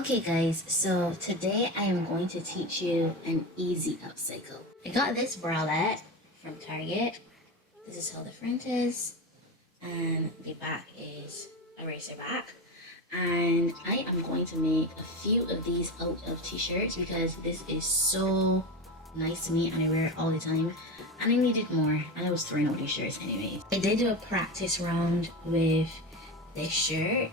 Okay guys, so today I am going to teach you an easy upcycle. I got this bralette from Target. This is how the front is, and the back is a racer back. And I am going to make a few of these out of t-shirts because this is so nice to me and I wear it all the time, and I needed more and I was throwing out these shirts anyways. I did do a practice round with this shirt.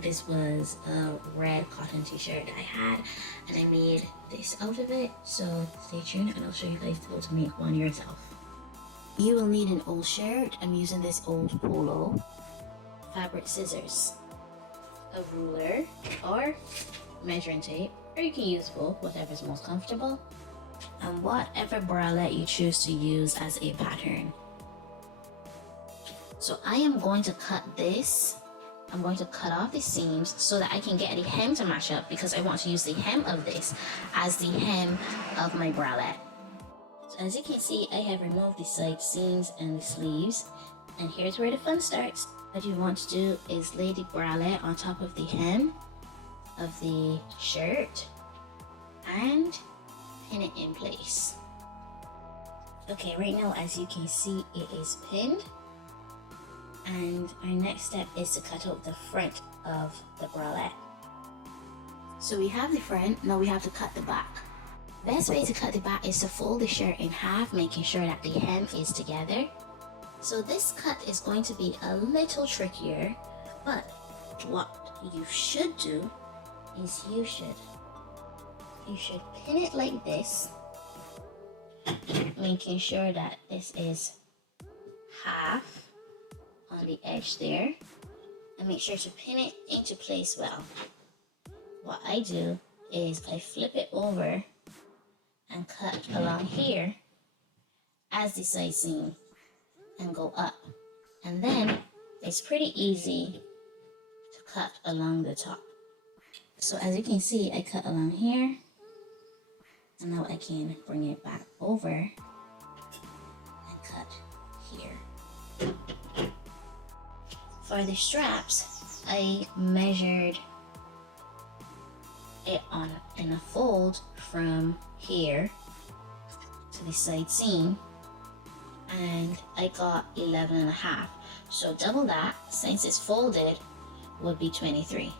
This was a red cotton t-shirt that I had, and I made this out of it. So stay tuned and I'll show you guys how to make one yourself. You will need an old shirt. I'm using this old polo, fabric scissors, a ruler or measuring tape, or you can use both, whatever's most comfortable, and whatever bralette you choose to use as a pattern. So I am going to cut this. I'm going to cut off the seams so that I can get the hem to match up, because I want to use the hem of this as the hem of my bralette. So as you can see, I have removed the side seams and the sleeves, and here's where the fun starts. What you want to do is lay the bralette on top of the hem of the shirt and pin it in place. Okay, right now as you can see, it is pinned. And our next step is to cut out the front of the bralette. So we have the front, now we have to cut the back. Best way to cut the back is to fold the shirt in half, making sure that the hem is together. So this cut is going to be a little trickier, but what you should do is you should pin it like this, making sure that this is half on the edge there, and make sure to pin it into place well. What I do is I flip it over and cut along here as the side seam and go up, and then it's pretty easy to cut along the top. So as you can see, I cut along here, and now I can bring it back over and cut here. For the straps, I measured it in a fold from here to the side seam, and I got 11.5. So double that, since it's folded, would be 23.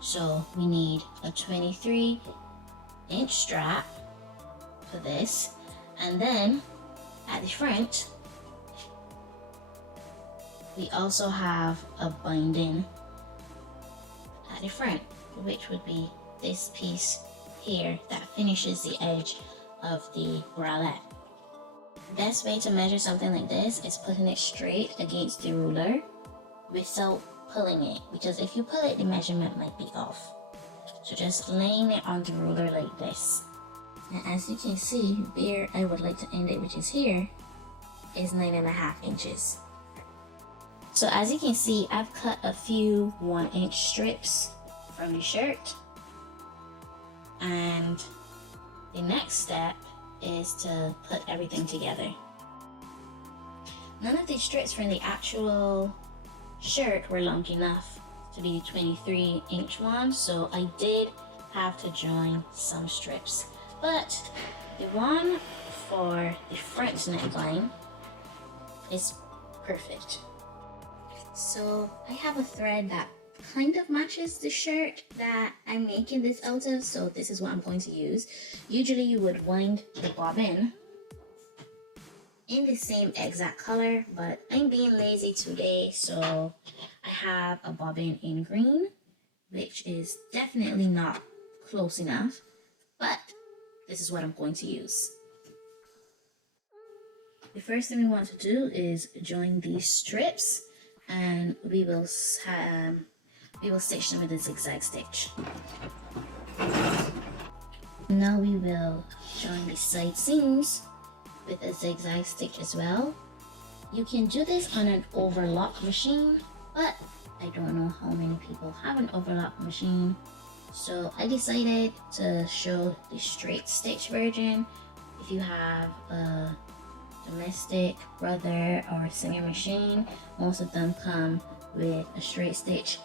So we need a 23-inch strap for this, and then at the front, we also have a binding at the front, which would be this piece here that finishes the edge of the bralette. Best way to measure something like this is putting it straight against the ruler without pulling it, because if you pull it, the measurement might be off. So just laying it on the ruler like this. And as you can see, where I would like to end it, which is here, is 9.5 inches. So as you can see, I've cut a few 1-inch strips from the shirt, and the next step is to put everything together. None of the strips from the actual shirt were long enough to be 23-inch ones, so I did have to join some strips. But the one for the front neckline is perfect. So I have a thread that kind of matches the shirt that I'm making this out of, so this is what I'm going to use. Usually you would wind the bobbin in the same exact color, but I'm being lazy today, so I have a bobbin in green, which is definitely not close enough, but this is what I'm going to use. The first thing we want to do is join these strips, and we will stitch them with a zigzag stitch. Now we will join the side seams with a zigzag stitch as well. You can do this on an overlock machine, but I don't know how many people have an overlock machine, so I decided to show the straight stitch version. If you have a domestic, brother, or Singer machine, most of them come with a straight stitch,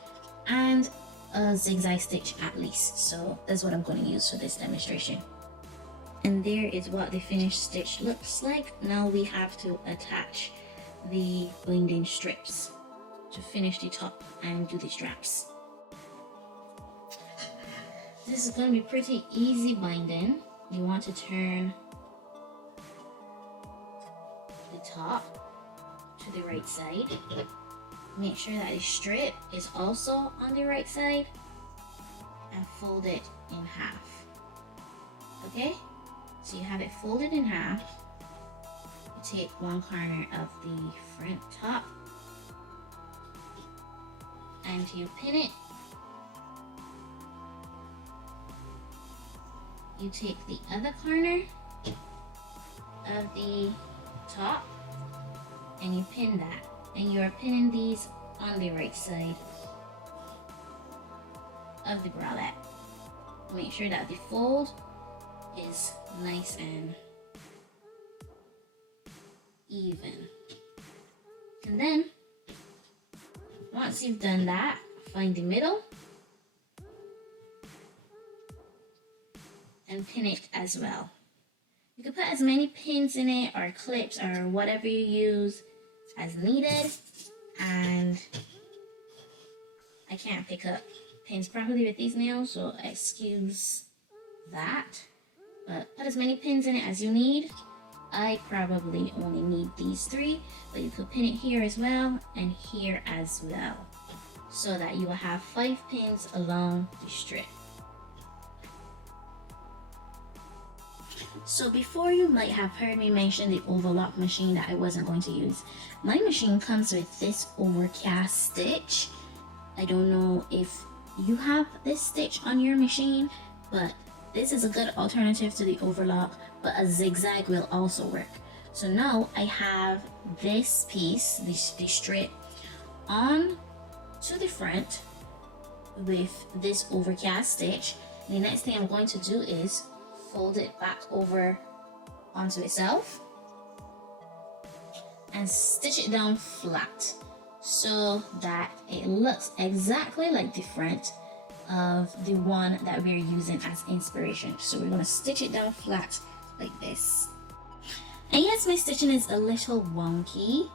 and a zigzag stitch at least. So that's what I'm going to use for this demonstration. And there is what the finished stitch looks like. Now we have to attach the binding strips to finish the top and do the straps. This is going to be pretty easy binding. You want to turn the top to the right side. Make sure that the strip is also on the right side and fold it in half. Okay? So you have it folded in half. You take one corner of the front top and you pin it. You take the other corner of the top and you pin that. And you are pinning these on the right side of the bralette. Make sure that the fold is nice and even. And then once you've done that, find the middle and pin it as well. You can put as many pins in it or clips or whatever you use as needed. And I can't pick up pins properly with these nails, so excuse that. But put as many pins in it as you need. I probably only need these 3, but you could pin it here as well and here as well, so that you will have 5 pins along the strip. So before, you might have heard me mention the overlock machine that I wasn't going to use. My machine comes with this overcast stitch. I don't know if you have this stitch on your machine, but this is a good alternative to the overlock, but a zigzag will also work. So now I have this piece, the strip, on to the front with this overcast stitch. The next thing I'm going to do is fold it back over onto itself and stitch it down flat so that it looks exactly like the front of the one that we're using as inspiration. So we're going to stitch it down flat like this. And yes, my stitching is a little wonky,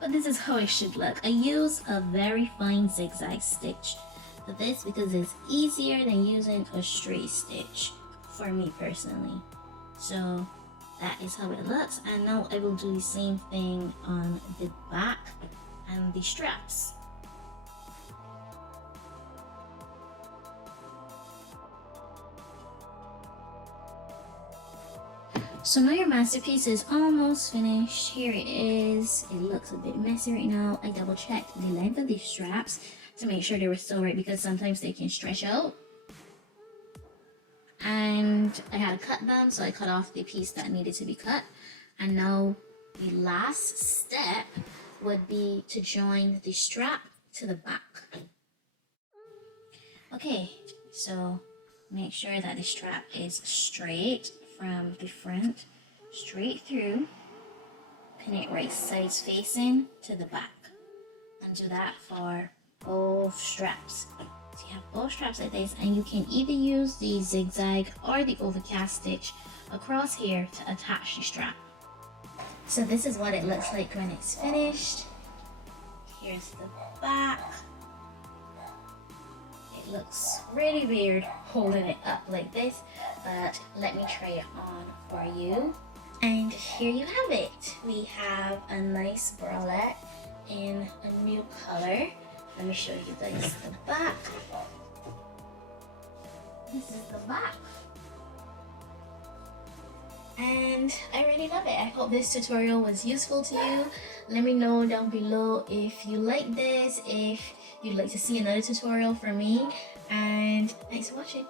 but this is how it should look. I use a very fine zigzag stitch for this because it's easier than using a straight stitch for me personally. So that is how it looks, and now I will do the same thing on the back and the straps. So now your masterpiece is almost finished. Here it is. It looks a bit messy right now. I double checked the length of these straps to make sure they were still right, because sometimes they can stretch out. And I had to cut them, so I cut off the piece that needed to be cut. And now the last step would be to join the strap to the back. Okay, so make sure that the strap is straight from the front, straight through. Pin it right sides facing to the back. And do that for both straps. So you have both straps like this, and you can either use the zigzag or the overcast stitch across here to attach the strap. So this is what it looks like when it's finished. Here's the back. It looks really weird holding it up like this, but let me try it on for you. And here you have it. We have a nice bralette in a new color. Let me show you guys the back. This is the back. And I really love it. I hope this tutorial was useful to you. Let me know down below if you like this, if you'd like to see another tutorial from me. And thanks for watching.